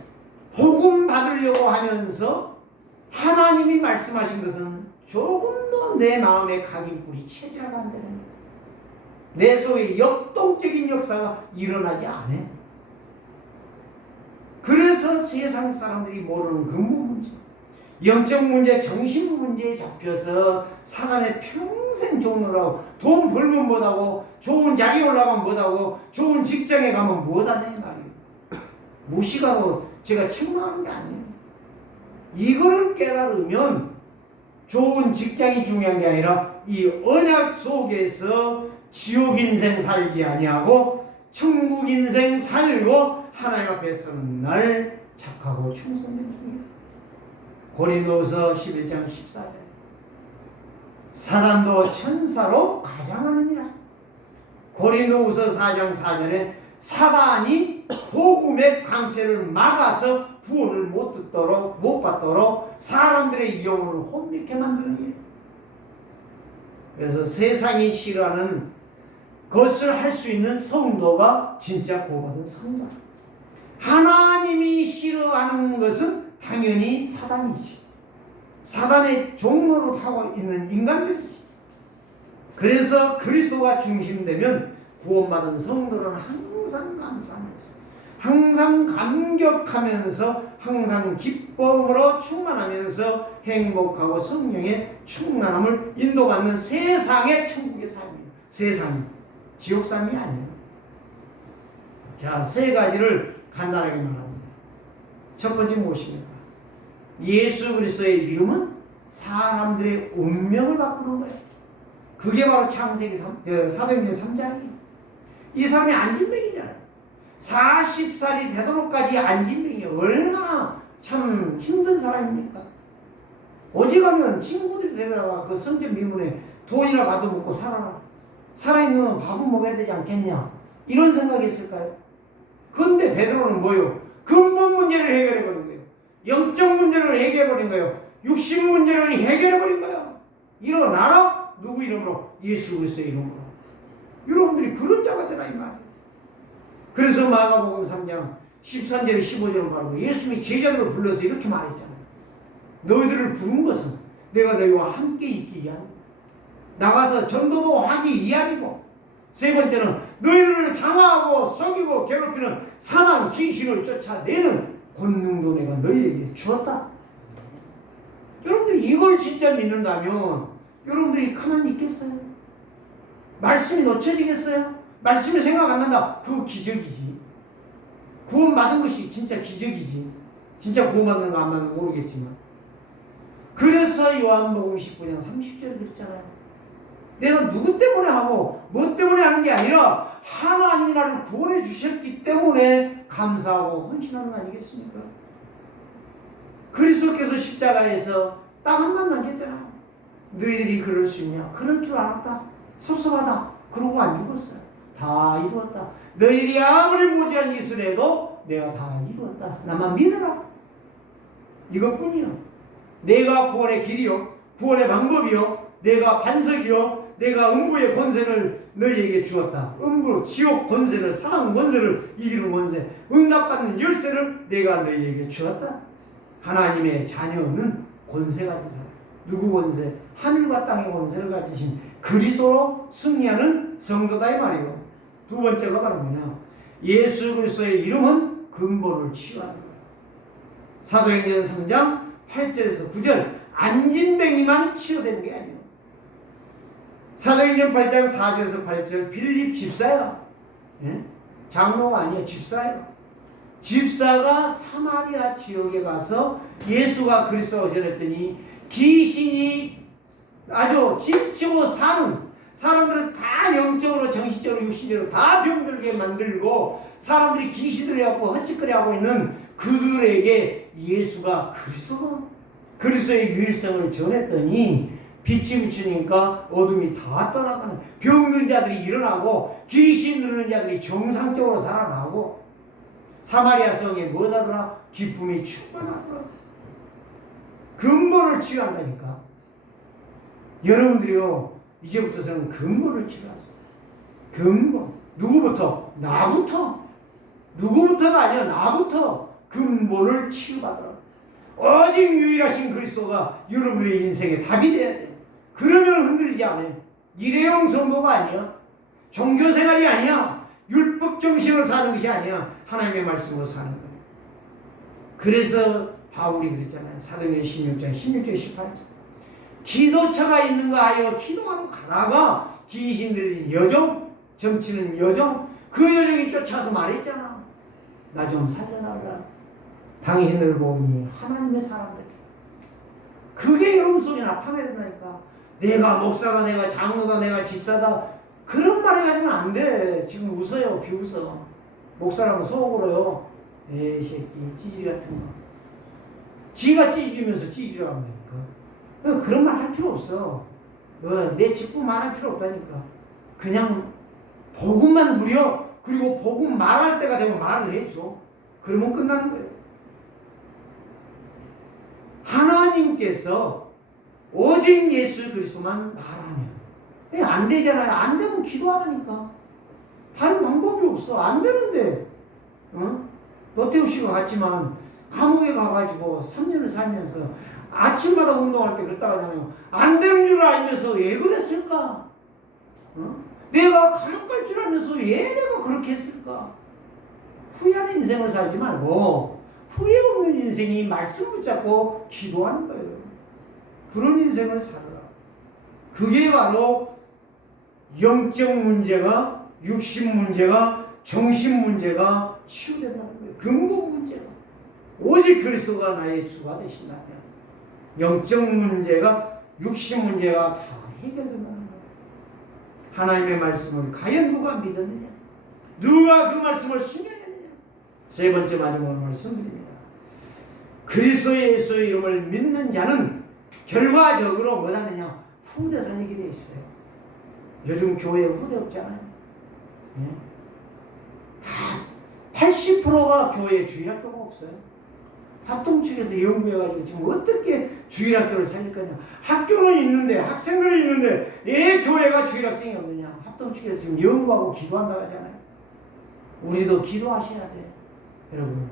복음 받으려고 하면서 하나님이 말씀하신 것은 조금도 내 마음에 각인뿔이 채지가 안 되는 거예요. 내 속에 역동적인 역사가 일어나지 않아요. 그래서 세상 사람들이 모르는 근본 문제, 영적 문제, 정신 문제에 잡혀서 사단에 평생 종로라고, 돈 벌면 뭐하고, 좋은 자리에 올라가면 뭐하고, 좋은 직장에 가면 뭐하네 말이에요. 무시가도 제가 책망하는 게 아니에요. 이거를 깨달으면 좋은 직장이 중요한 게 아니라 이 언약 속에서 지옥 인생 살지 아니하고 천국 인생 살고 하나님 앞에 서는 날 착하고 충성된 중이에요. 고린도서 11장 14절 사단도 천사로 가장하느니라. 고린도후서 4장 4절에 사단이 복음의 광채를 막아서 구원을 못 받도록 사람들의 영혼을 혼미케 만드는 일. 그래서 세상이 싫어하는 것을 할 수 있는 성도가 진짜 구원받은 성도다. 하나님이 싫어하는 것은 당연히 사단이지. 사단의 종로로 타고 있는 인간들이지. 그래서 그리스도가 중심되면 구원받은 성도는 항상 감사하면서, 항상 감격하면서, 항상 기쁨으로 충만하면서 행복하고 성령의 충만함을 인도받는 세상의 천국의 삶이에요. 세상이 지옥 삶이 아니에요. 자, 세 가지를 간단하게 말합니다. 첫 번째 무엇입니까? 예수 그리스도의 이름은 사람들의 운명을 바꾸는 거예요. 그게 바로 창세기 사도행전 3장이에요. 이 사람이 안진병이잖아요. 40살이 되도록까지 안진병이에요. 얼마나 참 힘든 사람입니까? 어지간하면 친구들이 데려다가 그 성전 미문에 돈이나 받아먹고 살아라. 살아있는 놈은 밥은 먹어야 되지 않겠냐? 이런 생각이 있을까요? 근데 베드로는 뭐요? 근본 문제를 해결해버린 거예요. 영적 문제를 해결해버린 거예요. 육신 문제를 해결해버린 거예요. 일어나라. 누구 이름으로? 예수 그리스도의 이름으로. 여러분들이 그런 자가 되라 이 말이에요. 그래서 마가복음 3장 13절 15절을 바로 예수님이 제자들을 불러서 이렇게 말했잖아요. 너희들을 부른 것은 내가 너희와 함께 있기 위함, 나가서 전도도 하기 위함이고, 세 번째는 너희를 장하고 속이고 괴롭히는 사단 귀신을 쫓아내는 권능도 내가 너희에게 주었다. 여러분들이 이걸 진짜 믿는다면 여러분들이 가만히 있겠어요? 말씀이 놓쳐지겠어요? 말씀이 생각 안 난다. 그거 기적이지. 구원받은 것이 진짜 기적이지. 진짜 구원받는 거 안 받는 거 모르겠지만. 그래서 요한복음 19장 30절에 그랬잖아요. 내가 누구 때문에 하고 뭐 때문에 하는 게 아니라 하나님이 나를 구원해 주셨기 때문에 감사하고 헌신하는 거 아니겠습니까? 그리스도께서 십자가에서 딱 한번 남겼잖아. 너희들이 그럴 수 있냐? 그럴 줄 알았다. 섭섭하다. 그러고 안 죽었어요. 다 이루었다. 너희들이 아무리 모지한 짓을 해도 내가 다 이루었다. 나만 믿어라. 이것뿐이요. 내가 구원의 길이요, 구원의 방법이요, 내가 반석이요, 내가 음부의 권세를 너희에게 주었다. 음부, 지옥 권세를, 사단 권세를 이기는 권세, 응답받는 열쇠를 내가 너희에게 주었다. 하나님의 자녀는 권세 가진 사람. 누구 권세? 하늘과 땅의 권세를 가지신 그리스도로 승리하는 성도다 이 말이에요. 두 번째가 바로 뭐냐? 예수 그리스도의 이름은 근본을 치유하는 거예요. 사도행전 3장 8절에서 9절 안진뱅이만 치유되는 게 아니에요. 사도행전 8장 4절에서 8절 빌립 집사야. 예? 장로가 아니에요. 집사예요. 집사가 사마리아 지역에 가서 예수가 그리스도라고 전했더니 귀신이 아주 지치고 사는 사람들을 다 영적으로 정신적으로 육신적으로 다 병들게 만들고 사람들이 귀신을 갖고 헛짓거리하고 있는 그들에게 예수가 그리스도의 유일성을 전했더니 빛이 비추니까 어둠이 다 떠나가는, 병든 자들이 일어나고 귀신 들는 자들이 정상적으로 살아나고 사마리아 성에 뭐하더라? 기쁨이 충만하더라. 근본을 치유한다니까. 여러분들이요, 이제부터서는 근본을 치유하세요. 근본. 누구부터? 나부터. 누구부터가 아니야. 나부터 근본을 치유받아라. 오직 유일하신 그리스도가 여러분의 인생의 답이 돼야 돼. 그러면 흔들리지 않아요. 일회용 성도가 아니야. 종교생활이 아니야. 율법 정신으로 사는 것이 아니야. 하나님의 말씀으로 사는 거예요. 그래서 바울이 그랬잖아요. 사도행전 16장 16절 18절 기도처가 있는가 하여 기도하러 가다가 귀신 들린 여종, 점치는 여종, 그 여종이 쫓아서 말했잖아. 나 좀 살려달라. 당신을 보니 하나님의 사람들. 그게 여러분 속에 나타나야 된다니까. 내가 목사다, 내가 장로다, 내가 집사다, 그런 말을 하시면 안 돼. 지금 웃어요. 비웃어. 목사라면 속으로요. 에이 새끼 찌질이 같은 거. 지가 찌질이면서 찌질이라고 한다니까. 그런 말 할 필요 없어. 내 직분만 할 필요 없다니까. 그냥 복음만 누려. 그리고 복음 말할 때가 되면 말을 해줘. 그러면 끝나는 거예요. 하나님께서 오직 예수 그리스도만 말하면 안 되잖아요. 안 되면 기도하라니까. 다른 방법이 없어. 안 되는데. 노태우 씨가 갔지만 감옥에 가가지고 3년을 살면서 아침마다 운동할 때 그랬다 하잖아요. 안 되는 줄 알면서 왜 그랬을까? 내가 감옥 갈 줄 알면서 왜 내가 그렇게 했을까? 후회하는 인생을 살지 말고 후회 없는 인생이 말씀 붙잡고 기도하는 거예요. 그런 인생을 살아라. 그게 바로 영적 문제가, 육신 문제가, 정신 문제가 치유된다는 거예요. 근본 문제가. 오직 그리스도가 나의 주가 되신다면 영적 문제가, 육신 문제가 다 해결된다는 거예요. 하나님의 말씀을 과연 누가 믿었느냐? 누가 그 말씀을 순종했느냐? 세 번째 마지막으로 말씀드립니다. 그리스도 예수의 이름을 믿는 자는 결과적으로 뭐 하느냐? 후대 살리게 돼 있어요. 요즘 교회에 후대 없잖아요. 네? 다 80%가 교회에 주일학교가 없어요. 합동 측에서 연구해가지고 지금 어떻게 주일학교를 살릴 거냐. 학교는 있는데, 학생들은 있는데 왜 교회가 주일학생이 없느냐. 합동 측에서 지금 연구하고 기도한다고 하잖아요. 우리도 기도하셔야 돼. 여러분,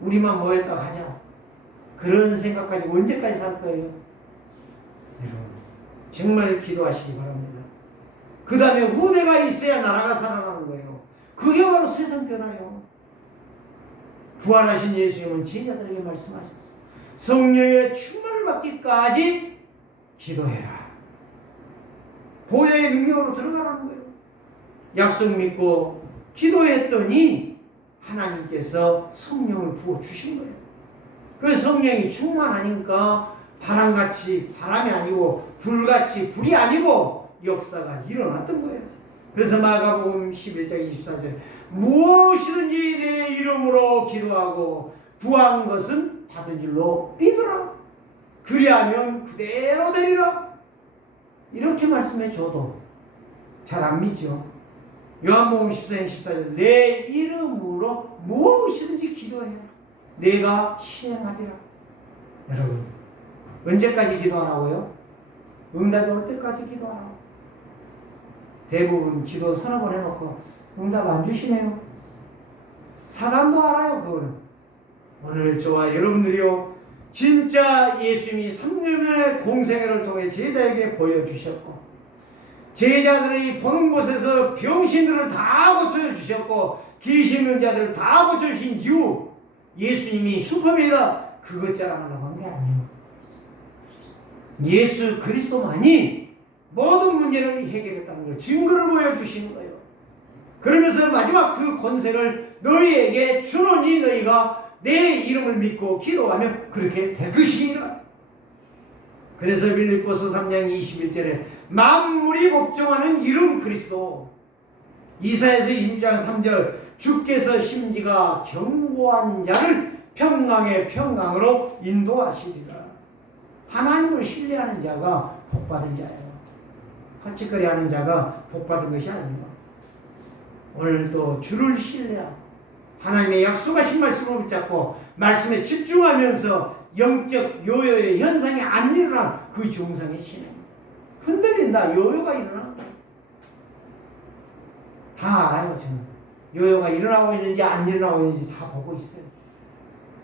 우리만 모였다 가자. 그런 생각 가지고 언제까지 살 거예요? 여러분, 정말 기도하시기 바랍니다. 그 다음에 후대가 있어야 나라가 살아나는 거예요. 그게 바로 세상 변화예요. 부활하신 예수님은 제자들에게 말씀하셨어요. 성령의 충만을 받기까지 기도해라. 보혈의 능력으로 들어가라는 거예요. 약속 믿고 기도했더니 하나님께서 성령을 부어주신 거예요. 그 성령이 충만하니까 바람같이 바람이 아니고 불같이 불이 아니고 역사가 일어났던 거예요. 그래서 마가복음 11장 24절 무엇이든지 내 이름으로 기도하고 구한 것은 받은 줄로 믿으라. 그리하면 그대로 되리라. 이렇게 말씀해 줘도 잘 안 믿죠. 요한복음 14장 14절 내 이름으로 무엇이든지 기도해라. 내가 시행하리라. 여러분, 언제까지 기도하라고요? 응답이 올 때까지 기도하라고. 대부분 기도 서너 번 해놓고 응답 안 주시네요. 사단도 알아요. 그거는. 오늘 저와 여러분들이요, 진짜 예수님이 3년의 공생애를 통해 제자에게 보여주셨고 제자들이 보는 곳에서 병신들을 다 고쳐주셨고 귀신 있는 자들을 다 고쳐주신 이유, 예수님이 슈퍼맨이다 그것 자랑하려고 한 게 아니에요. 예수 그리스도만이 모든 문제를 해결했다는 걸 증거를 보여주시는 거예요. 그러면서 마지막 그 권세를 너희에게 주노니 너희가 내 이름을 믿고 기도하면 그렇게 될 것이니라. 그래서 빌립보서 3장 21절에 만물이 복종하는 이름 그리스도, 이사야서 26장 3절 주께서 심지가 견고한 자를 평강의 평강으로 인도하시리라. 하나님을 신뢰하는 자가 복받은 자예요. 헛짓거리하는 자가 복받은 것이 아닙니다. 오늘도 주를 신뢰하고 하나님의 약속하신 말씀을 붙잡고 말씀에 집중하면서 영적 요요의 현상이 안 일어난 그 정상의 신앙. 흔들린다. 요요가 일어나. 다 알아요. 저는 요요가 일어나고 있는지 안 일어나고 있는지 다 보고 있어요.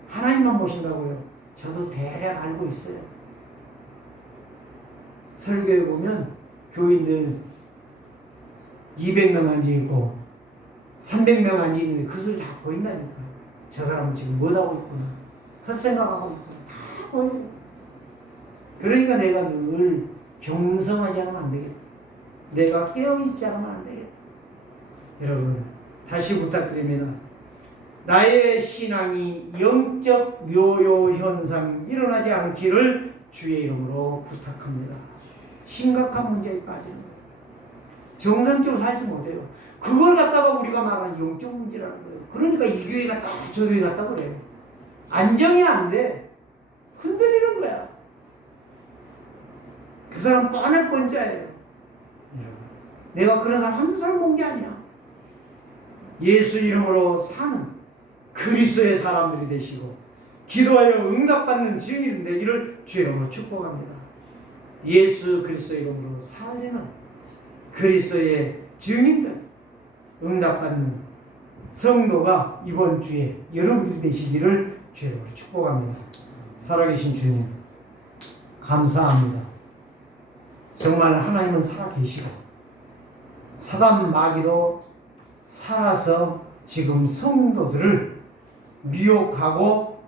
하나님만 보신다고요. 저도 대략 알고 있어요. 설교에 보면 교인들 200명 앉아있고 300명 앉아있는데 그 소리 다 보인다니까. 저 사람은 지금 뭐하고 있구나, 헛생각하고 있구나, 다 보여요. 그러니까 내가 늘 경성하지 않으면 안 되겠다. 내가 깨어있지 않으면 안 되겠다. 여러분 다시 부탁드립니다. 나의 신앙이 영적 요요 현상 일어나지 않기를 주의 이름으로 부탁합니다. 심각한 문제에 빠지는 거예요. 정상적으로 살지 못해요. 그걸 갖다가 우리가 말하는 영적 문제라는 거예요. 그러니까 이 교회 갔다 저 교회 갔다 그래요. 안정이 안 돼. 흔들리는 거야. 그 사람 뻔한 번자예요. 내가 그런 사람 한두 사람 본 게 아니야. 예수 이름으로 사는 그리스도의 사람들이 되시고 기도하여 응답받는 증인 되기를 주의 이름으로 축복합니다. 예수 그리스도 이름으로 살리는 그리스도의 증인들, 응답받는 성도가 이번 주에 여러분들이 되시기를 주의 이름으로 축복합니다. 살아계신 주님 감사합니다. 정말 하나님은 살아계시고 사단 마귀도 살아서 지금 성도들을 미혹하고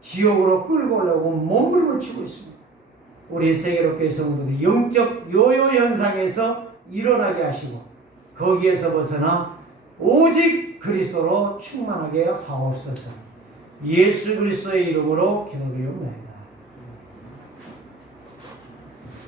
지옥으로 끌고 오려고 몸부림을 치고 있습니다. 우리 세계롭게 성도들이 영적 요요 현상에서 일어나게 하시고 거기에서 벗어나 오직 그리스도로 충만하게 하옵소서. 예수 그리스도의 이름으로 기도드리옵나이다.